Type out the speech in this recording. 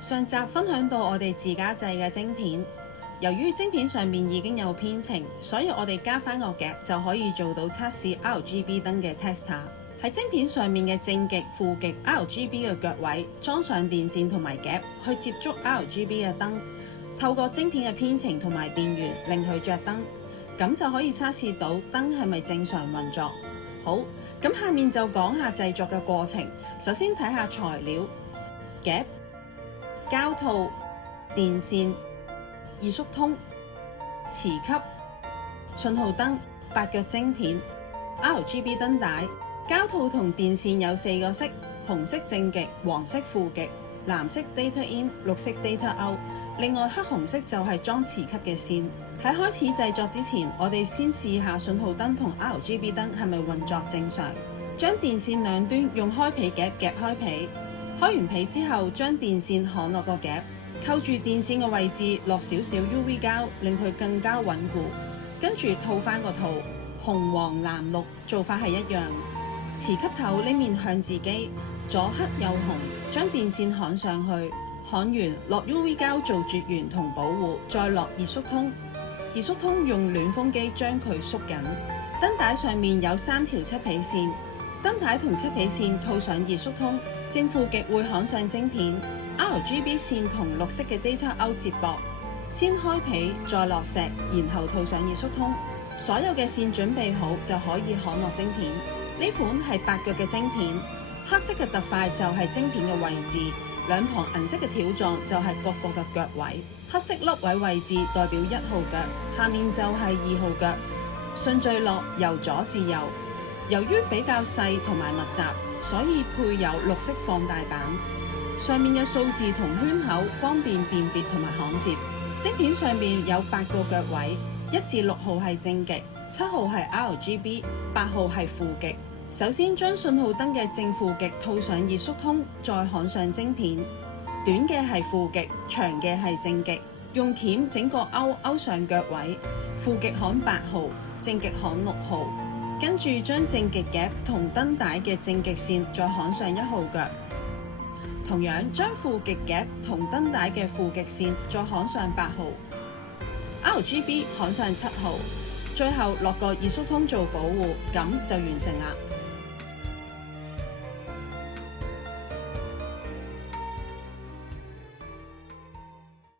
上集分享到我哋自家製嘅晶片，由於晶片上面已經有編程，所以我哋加返個夾就可以做到測試 RGB 燈嘅 tester。喺晶片上面嘅正極、負極 RGB 嘅腳位裝上電線同埋夾去接觸 RGB 嘅燈，透過晶片嘅編程同埋電源令佢着燈，咁就可以測試到燈係咪正常運作。好，咁下面就講下製作嘅過程。首先睇下材料：夾、膠套、電線、二縮通、磁吸、信號燈、8腳晶片、RGB 燈帶。膠套同電線有4個色：紅色正極、黃色負極、藍色 data in、綠色 data out。另外黑紅色就係裝磁吸嘅線。喺開始製作之前，我哋先試下信號燈同 RGB 燈係咪運作正常。將電線兩端用開皮夾夾開皮，開完皮之後將電線焊落個夾，扣住電線嘅位置落少少 UV 膠，令佢更加穩固。跟住套返個套，紅黃藍綠做法係一樣。磁吸頭呢面向自己，左黑右紅，將電線焊上去，焊完落 UV 膠做絕緣同保護，再落二縮通。二縮通用暖風機將佢縮緊。燈帶上面有3條漆皮線，燈帶同漆皮線套上二縮通，正負極會焊上晶片。RGB 線同綠色嘅 data out 接駁，先開皮再落石，然後套上二縮通。所有嘅線準備好就可以焊落晶片。呢款係8腳嘅晶片，黑色嘅凸塊就係晶片嘅位置，兩旁銀色嘅條狀就係各個嘅腳位。黑色粒位位置代表1號腳，下面就係2號腳。順序落由左至右。由於比較細同埋密集，所以配有綠色放大版，上面嘅數字同圈口方便辨別同埋焊接。晶片上面有8個腳位，1至6號係正極，7號係 RGB，8號係負極。首先將信號燈嘅正負極套上二縮通，再焊上晶片。短嘅係負極，長嘅係正極。用鉗整個勾上腳位，負極焊8號，正極焊6號。跟住將正極夾同燈帶嘅正極線再焊上1號腳。同樣將負極夾同燈帶嘅負極線再焊上8號。RGB 焊上7號。最後落個二縮通做保護，咁就完成啦。